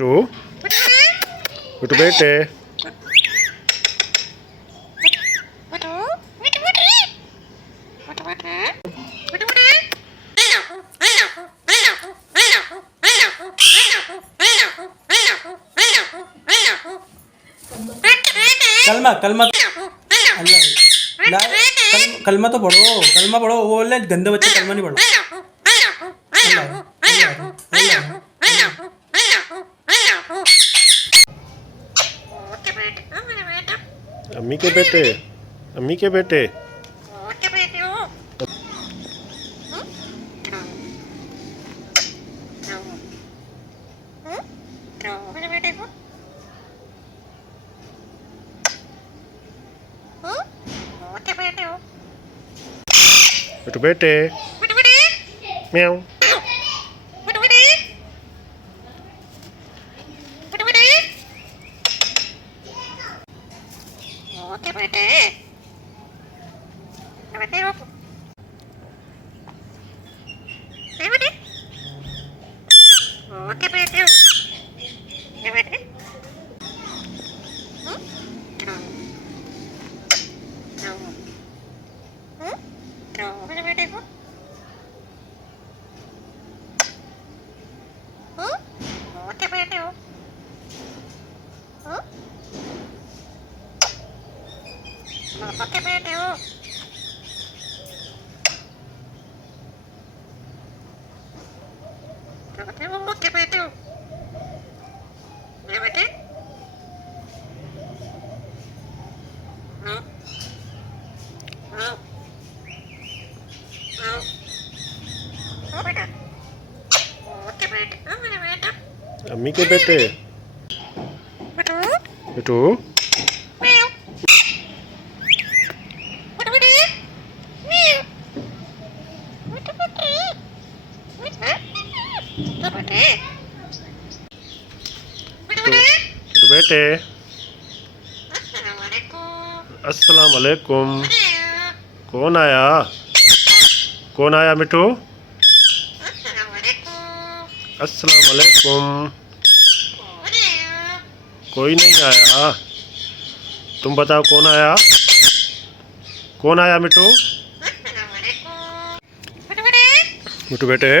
मिठू मिठू बेटे कलमा कलमा अल्लाह कलमा तो पढ़ो, कलमा पढ़ो। वो बोल रहे गंदे बच्चे कलमा नहीं पढ़ो। अम्मी के बेटे अम्मी के बेटे मिठू बेटे म्याऊ अम्मी के बेटे मिठू मिठू बेटे अस्सलाम अलैकुम। कौन आया मिठू? अस्सलाम अलैकुम। कोई नहीं आया। तुम बताओ कौन आया मिठू? मिठू बेटे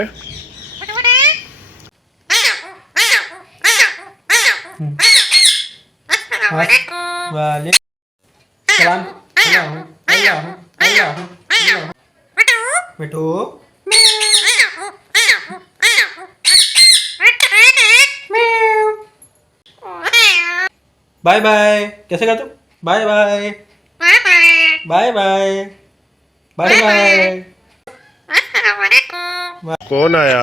मिठू बाय बाय। कैसे करते हो? Bye bye bye bye bye bye. कौन आया?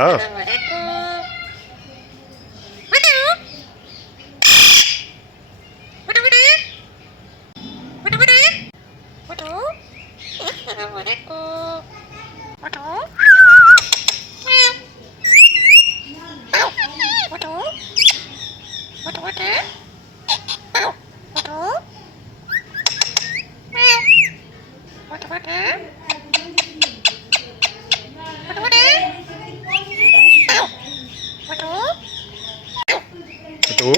मिठू